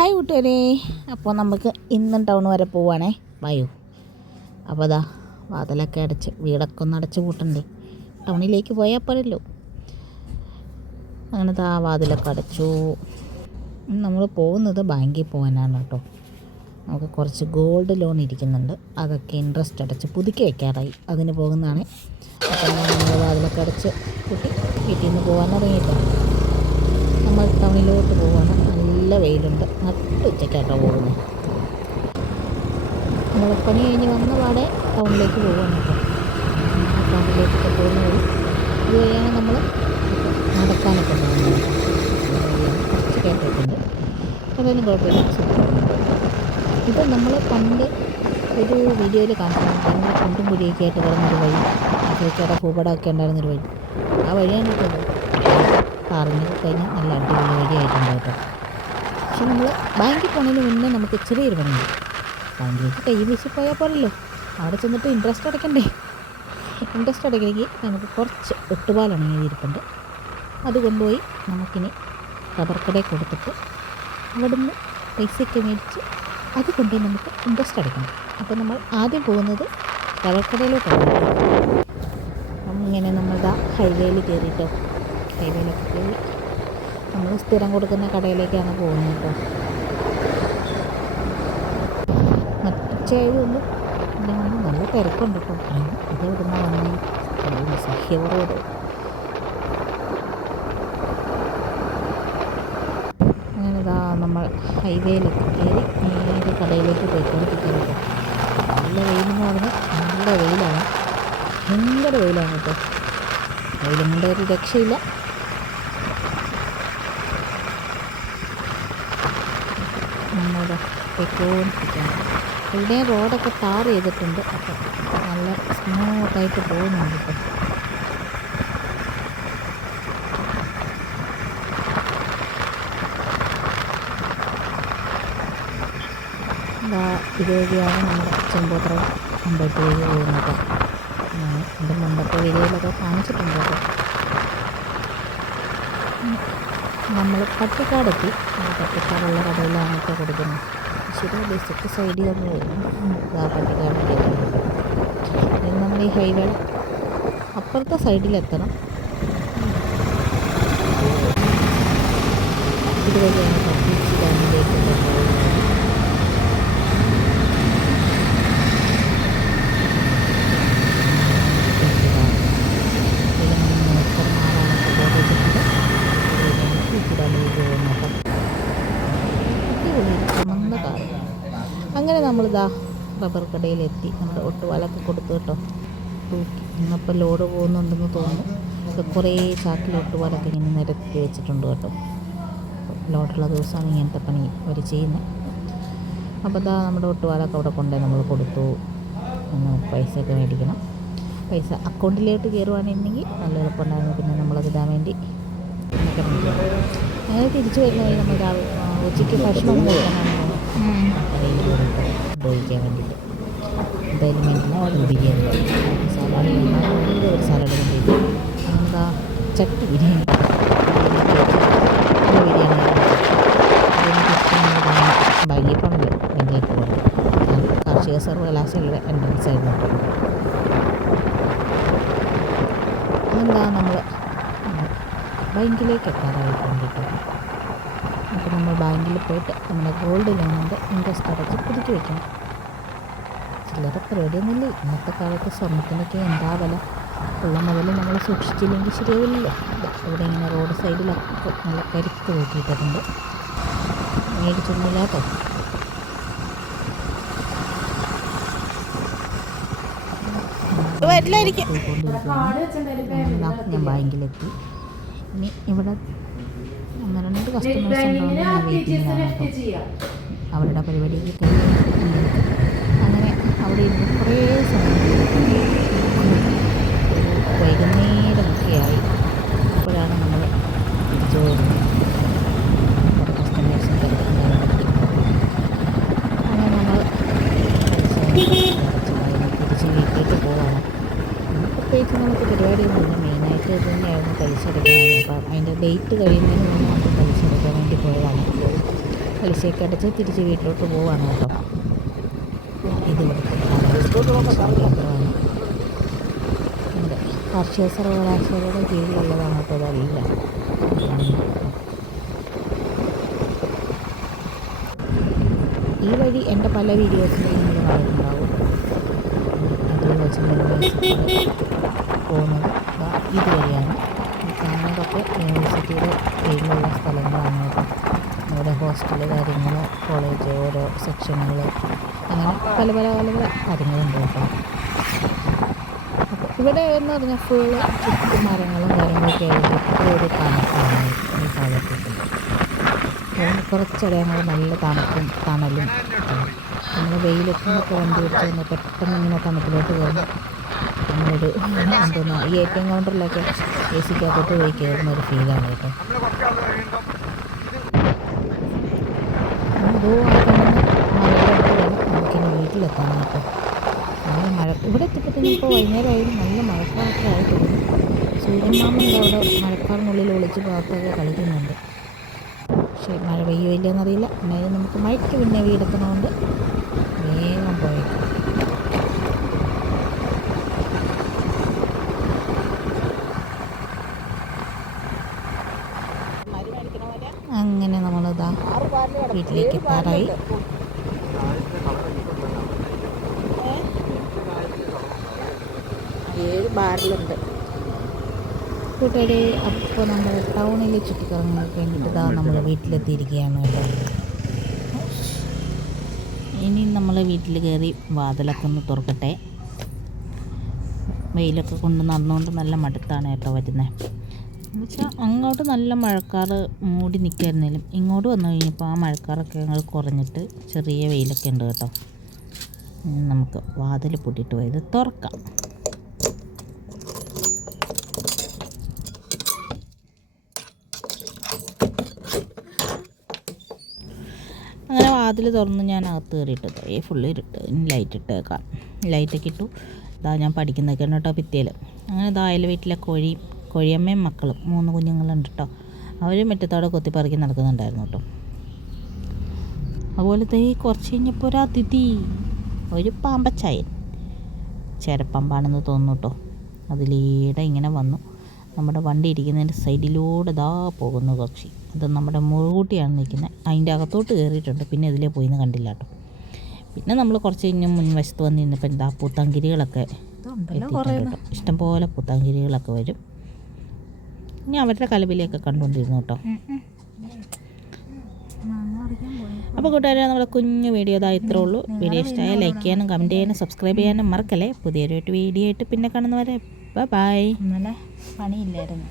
Hi കൂട്ടുകാരെ, അപ്പോൾ നമുക്ക് ഇന്നും ടൗൺ വരെ പോവുകയാണേ. വായു. അപ്പോൾ അതാ വാതിലൊക്കെ അടച്ച്, വീടൊക്കെ ഒന്ന് അടച്ച് കൂട്ടണ്ടേ, ടൗണിലേക്ക് പോയാൽ പോരല്ലോ. അങ്ങനത്തെ ആ വാതിലൊക്കെ അടച്ചു. നമ്മൾ പോകുന്നത് ബാങ്കിൽ പോകാനാണ് കേട്ടോ. നമുക്ക് കുറച്ച് ഗോൾഡ് ലോൺ ഇരിക്കുന്നുണ്ട്, അതൊക്കെ ഇൻട്രസ്റ്റ് അടച്ച് പുതുക്കി വയ്ക്കാറായി, അതിന് പോകുന്നതാണ്. അപ്പം നമ്മൾ വാതിലൊക്കെ അടച്ച് കൂട്ടി വീട്ടിൽ നിന്ന് പോകാൻ ഇറങ്ങിയിട്ടോ. നമ്മൾ ടൗണിലോട്ട് പോവുകയാണ്. നല്ല വെയിലുണ്ട്, നട്ടുച്ചയ്ക്കാട്ടോ പോകുന്നത്. നമ്മൾ പണി കഴിഞ്ഞ് വന്ന പാടെ ടൗണിലേക്ക് പോവുകയാണ് കേട്ടോ. ടൗണിലേക്കൊക്കെ പോകുന്ന വഴി ഇത് വഴിയാണ് നമ്മൾ നടക്കാനൊക്കെ പോകുന്നത്. കുറച്ച് കേട്ടിട്ടുണ്ട്, അതൊന്നും കുഴപ്പമില്ല. ഇത് നമ്മൾ പണ്ട് ഒരു വീഡിയോയിൽ കാണിച്ചിട്ടുണ്ട്. നമ്മൾ കുണ്ടും കുഴിയൊക്കെ ആയിട്ട് കിടന്നൊരു വഴി, ചേച്ചിയുടെ ഭൂപടമൊക്കെ ഉണ്ടായിരുന്നൊരു വഴി, ആ വഴിയാണ് കേട്ടോ. പറഞ്ഞ് കഴിഞ്ഞാൽ നല്ല അടിപൊളി വഴിയായിട്ടുണ്ട് കേട്ടോ. പക്ഷെ നമ്മൾ ബാങ്കിൽ പോകുന്നതിന് മുന്നേ നമുക്ക് ചെറിയൊരു പണിയുണ്ട്. ബാങ്കിലേക്ക് കൈ വീശി പോയാൽ പോരല്ലോ, അവിടെ ചെന്നിട്ട് ഇൻട്രസ്റ്റ് അടയ്ക്കണ്ടേ. ഇൻട്രസ്റ്റ് അടയ്ക്കണമെങ്കിൽ നമുക്ക് കുറച്ച് ഒട്ടുപാൽ ഉണങ്ങിയിരിപ്പുണ്ട്, അത് കൊണ്ടുപോയി നമുക്കിനി റബ്ബർ കടയിൽ കൊടുത്തിട്ട് അവിടുന്ന് പൈസയൊക്കെ മേടിച്ച് അത് കൊണ്ടുപോയി നമുക്ക് ഇൻട്രസ്റ്റ് അടയ്ക്കണം. അപ്പോൾ നമ്മൾ ആദ്യം പോകുന്നത് റബ്ബർ കടയിലോട്ടാണ്. ഇങ്ങനെ നമ്മളുടെ ഹൈവേയിൽ കയറിയിട്ടോ, ഹൈവേയിലൊക്കെ കയറി നമ്മൾ സ്ഥിരം കൊടുക്കുന്ന കടയിലേക്കാണ് പോകുന്നത് കേട്ടോ. മറ്റേതുകൊണ്ട് നല്ല തിരക്കുണ്ട് കേട്ടോ. ഇത് ഇവിടുന്ന് വന്ന് സഹ്യവറോട് അങ്ങനെ ഇതാ നമ്മൾ ഹൈവേയിലൊക്കെ കയറി നേരെ കടയിലേക്ക് പോയിക്കൊണ്ടിരിക്കുന്നത് കേട്ടോ. നല്ല വെയിലെന്ന് പറഞ്ഞാൽ നല്ല വെയിലാണ്, ഭയങ്കര വെയിലാണ് കേട്ടോ. വെയിലും കൊണ്ട് ഒരു രക്ഷയില്ല. നമ്മുടെ പോയിക്കൊണ്ടിരിക്കുകയാണ്. ഇവിടെ റോഡൊക്കെ ടാർ ചെയ്തിട്ടുണ്ട്, അപ്പം നല്ല സ്മൂത്തായിട്ട് പോകുന്നുണ്ട് ഇപ്പം. ഇതുവഴിയാണ് നമ്മുടെ ചെമ്പോത്ര അമ്പലത്തിൽ വഴി പോകുന്നത്. എൻ്റെ മുമ്പത്തെ വീഡിയോയിലൊക്കെ കാണിച്ചിട്ടുണ്ട് കേട്ടോ. നമ്മൾ പട്ടിക്കാടെത്തി. പട്ടിക്കാടുള്ള കടയിലാണ് ഇപ്പോൾ കൊടുക്കുന്നത്. ശരി, ബേസിക് സൈഡിൽ നമ്മൾ പട്ടിക്കാടൊക്കെ എത്തുന്നുണ്ട്. ഇനി നമ്മൾ ഈ ഹൈവേ അപ്പുറത്തെ സൈഡിലെത്തണം. ഇതുവഴിയാണ് പട്ടീച്ചി ഡാമിലേക്ക് പോകുന്നത്. അങ്ങനെ നമ്മളിതാ റബ്ബർ കടയിലെത്തി. നമ്മുടെ ഒട്ടുപാലൊക്കെ കൊടുത്തു കേട്ടോ, തൂക്കി. ഇന്നിപ്പോൾ ലോഡ് പോകുന്നുണ്ടെന്ന് തോന്നുന്നു. കുറേ ചാക്കിൽ ഒട്ടുപാലൊക്കെ ഇങ്ങനെ നിരത്തി വെച്ചിട്ടുണ്ട് കേട്ടോ. ലോഡുള്ള ദിവസമാണ് ഇങ്ങനത്തെ പണി അവർ ചെയ്യുന്നത്. അപ്പോൾ ഇതാ നമ്മുടെ ഒട്ടുപാലൊക്കെ അവിടെ കൊണ്ടുപോയി നമ്മൾ കൊടുത്തു. നമുക്ക് പൈസയൊക്കെ മേടിക്കണം. പൈസ അക്കൗണ്ടിലോട്ട് കയറുവാണെന്നുണ്ടെങ്കിൽ നല്ല എളുപ്പമുണ്ടായിരുന്നു. പിന്നെ നമ്മളത് ഇടാൻ വേണ്ടി എന്നൊക്കെ മേടിക്കണം. അങ്ങനെ തിരിച്ചു വരുന്ന വഴി നമ്മൾ ഉച്ചയ്ക്ക് ഭക്ഷണം കഴിക്കാനാണ് കടയിൽ കയറിയിട്ട് ഉപയോഗിക്കാൻ വേണ്ടിയിട്ട്. എന്തായാലും വേണ്ടില്ല ബിരിയാണി സാലഡ്, ഒരു സാലഡ് കൊണ്ടിട്ട് എന്താ ചട്ടി ബിരിയാണി, നല്ല ബിരിയാണി. ബാങ്കിപ്പോണല്ലോ, ബാങ്കിലേക്ക് പോകുന്നത്. കാർഷിക സർവകലാശാലയുടെ എൻട്രൻസ് ആയിരുന്നു. അതെന്താ നമ്മൾ ബാങ്കിലേക്ക് എത്താറായിട്ട് വേണ്ടിയിട്ട്. അപ്പോൾ നമ്മൾ ബാങ്കിൽ പോയിട്ട് നമ്മുടെ ഗോൾഡ് ലോണിൻ്റെ ഇൻട്രസ്റ്റ് അടച്ച് പുതുക്കി വയ്ക്കണം. ചില്ലറ പരിപാടിയൊന്നുമില്ല. ഇന്നത്തെ കാലത്ത് സ്വർണ്ണത്തിനൊക്കെ എന്താ വില. ഉള്ള മുതൽ നമ്മൾ സൂക്ഷിച്ചില്ലെങ്കിൽ ശരിയാവില്ലല്ലോ. ഇവിടെ ഇങ്ങനെ റോഡ് സൈഡിലൊക്കെ നല്ല കരുത്ത് കൂട്ടിയിട്ടുണ്ട്. മേടിച്ചൊന്നുമില്ല കേട്ടോ. ഞാൻ ബാങ്കിലെത്തി. ഇനി ഇവിടെ 1-2 കസ്റ്റമേഴ്സ് ഉണ്ടാവും, ഞാൻ വെയിറ്റിങ്ങിലാണ് കേട്ടോ. അവരുടെ പരിപാടിയൊക്കെ കഴിഞ്ഞ് അങ്ങനെ അവിടെ ഇരുന്ന് കുറേ സമയം വൈകുന്നേരമൊക്കെ ആയി. അപ്പോഴാണ് നമ്മൾ തിരിച്ചു പോരുന്നത്. നമ്മുടെ കസ്റ്റമേഴ്സും അങ്ങനെ നമ്മൾ തിരിച്ച് വീട്ടിലേക്ക് പോവാണ്. പ്രത്യേകിച്ച് നമുക്ക് പരിപാടിയൊന്നുമില്ല. മെയിനായിട്ട് ഇത് തന്നെയായിരുന്നു പലിശ എടുക്കാനായിരുന്നു. അപ്പം അതിൻ്റെ ഡേറ്റ് കഴിയുന്നതിന് മുന്നേ നമുക്ക് പലിശ എടുക്കാൻ വേണ്ടി പോയതാണ്. പലിശയൊക്കെ അടച്ച് തിരിച്ച് വീട്ടിലോട്ട് പോവാണ് കേട്ടോ. ഇത് ഇവിടുത്തെ കേന്ദ്രമാണ്. നമ്മുടെ കാർഷിക സർവകലാശാലയുടെ കീഴിലുള്ളതാണ് കേട്ടോ ഇതെല്ലാം. ഈ വഴി എൻ്റെ പല വീഡിയോസിലും നിങ്ങൾ കാണുന്നുണ്ടാവും. അഗ്രികൾച്ചർ യൂണിവേഴ്സിറ്റിയിൽ പോകുന്നത് ഇതുവഴിയാണ്. ഈ കാണുന്നതൊക്കെ യൂണിവേഴ്സിറ്റിയുടെ കീഴിലുള്ള സ്ഥലങ്ങളാണ് കേട്ടോ. അവിടെ ഹോസ്റ്റൽ കാര്യങ്ങൾ, കോളേജ്, ഓരോ സെക്ഷനുകൾ, അങ്ങനെ പല പല പല പല കാര്യങ്ങളുണ്ട് കേട്ടോ. അപ്പോൾ ഇവിടെ എന്ന് പറഞ്ഞാൽ ഫുള്ള് ചുറ്റും മരങ്ങളും കാര്യങ്ങളൊക്കെ ആയിട്ട് ഒരു തണുപ്പാണ് ഈ ഭാഗത്തേക്ക്. കുറച്ചിടങ്ങൾ നല്ല തണുപ്പും തണലും. നമ്മൾ വെയിലൊക്കെ വണ്ടി പിടിച്ച് കഴിഞ്ഞാൽ പെട്ടെന്ന് ഇങ്ങനെ തണുപ്പിലോട്ട് കയറും. നമ്മളൊരു എന്തോന്നാ ഈ ഏറ്റവും കൗണ്ടറിലൊക്കെ എ സിക്കകത്തോട്ട് പോയി കയറുന്ന ഒരു ഫീലാണ് കേട്ടോ. അതോ മഴയുടെ വേണം നമുക്കിനി വീട്ടിലെത്താൻ കേട്ടോ. നല്ല മഴ ഇവിടെ എത്തിയപ്പോഴത്തേനും ഇപ്പോൾ വൈകുന്നേരമായാലും നല്ല മഴക്കാലൊക്കെ ആയി തോന്നുന്നു. സൂര്യമാമൻ്റെ അവിടെ മഴക്കാറിനുള്ളിൽ ഒളിച്ച് ഭാഗത്തൊക്കെ കളിക്കുന്നുണ്ട്. പക്ഷേ മഴ പെയ്യുമില്ലെന്നറിയില്ല. എന്നാലും നമുക്ക് മഴയ്ക്ക് പിന്നെ വീടെത്തണമുണ്ട്. വേഗം പോയേക്കാം. അങ്ങനെ നമ്മളിതാ വീട്ടിലേക്ക് എത്താറായി. ബാറിലുണ്ട് കൂട്ടുകാരെ. അപ്പോൾ നമ്മൾ ടൗണിൽ ചുറ്റിക്കറങ്ങാൻ വേണ്ടിയിട്ട് ഇതാ നമ്മൾ വീട്ടിലെത്തിയിരിക്കുകയാണ് കേട്ടോ. ഇനി നമ്മൾ വീട്ടിൽ കയറി വാതിലൊക്കെ ഒന്ന് തുറക്കട്ടെ. വെയിലൊക്കെ കൊണ്ട് നടന്നുകൊണ്ട് നല്ല മടുത്താണ് കേട്ടോ വരുന്നത്. എന്നുവെച്ചാൽ അങ്ങോട്ട് നല്ല മഴക്കാറ് മൂടി നിൽക്കായിരുന്നാലും ഇങ്ങോട്ട് വന്നു കഴിഞ്ഞപ്പോൾ ആ മഴക്കാറൊക്കെ ഞങ്ങൾ കുറഞ്ഞിട്ട് ചെറിയ വെയിലൊക്കെ ഉണ്ട് കേട്ടോ. നമുക്ക് വാതിൽ പൂട്ടിയിട്ട് പോയത് തുറക്കാം. അങ്ങനെ വാതിൽ തുറന്ന് ഞാൻ അകത്ത് കയറിയിട്ടത് ഫുള്ള് ഇരുട്ട്. ലൈറ്റ് ഇട്ടേക്കാം. ലൈറ്റൊക്കെ ഇട്ടു. ഇതാ ഞാൻ പഠിക്കുന്നതൊക്കെയാണ് കേട്ടോ ഭിത്തിയിൽ. അങ്ങനെ ഇതാ അയൽ വീട്ടിലെ കോഴിയമ്മയും മക്കളും 3 കുഞ്ഞുങ്ങളുണ്ട് കേട്ടോ. അവർ മുറ്റത്തോടെ കൊത്തിപ്പറിക്കി നടക്കുന്നുണ്ടായിരുന്നു കേട്ടോ. അതുപോലത്തെ കുറച്ച് കഴിഞ്ഞപ്പോൾ ഒരു അതിഥി, ഒരു പാമ്പച്ചായൻ, ചേരപ്പാമ്പാണെന്ന് തോന്നുന്നു കേട്ടോ. അതിലൂടെ ഇങ്ങനെ വന്നു. നമ്മുടെ വണ്ടി ഇരിക്കുന്നതിൻ്റെ സൈഡിലൂടെ ഇതാ പോകുന്നു പക്ഷി. അത് നമ്മുടെ മുറുകൂട്ടിയാണ് നിൽക്കുന്നത്. അതിൻ്റെ അകത്തോട്ട് കയറിയിട്ടുണ്ട്. പിന്നെ ഇതിലേ പോയിന്ന് കണ്ടില്ല കേട്ടോ. പിന്നെ നമ്മൾ കുറച്ച് കഴിഞ്ഞ് മുൻവശത്ത് വന്ന് നിന്നപ്പോൾ എന്താ പൂത്താങ്കിരികളൊക്കെ എത്തിയിട്ടുണ്ട് കേട്ടോ. ഇഷ്ടംപോലെ പൂത്താങ്കിരികളൊക്കെ വരും. ഇനി അവരുടെ കലപിലയൊക്കെ കണ്ടുകൊണ്ടിരുന്നു കേട്ടോ. അപ്പോൾ കൂട്ടുകാരെ, നമ്മുടെ കുഞ്ഞു വീഡിയോ ഇതാ ഇത്രേ ഉള്ളൂ. വീഡിയോ ഇഷ്ടമായ ലൈക്ക് ചെയ്യാനും കമൻറ്റ് ചെയ്യാനും സബ്സ്ക്രൈബ് ചെയ്യാനും മറക്കല്ലേ. പുതിയൊരു വീഡിയോ ആയിട്ട് പിന്നെ കാണുന്നവരെ ബൈ. ഇന്നലെ പണിയില്ലായിരുന്നു.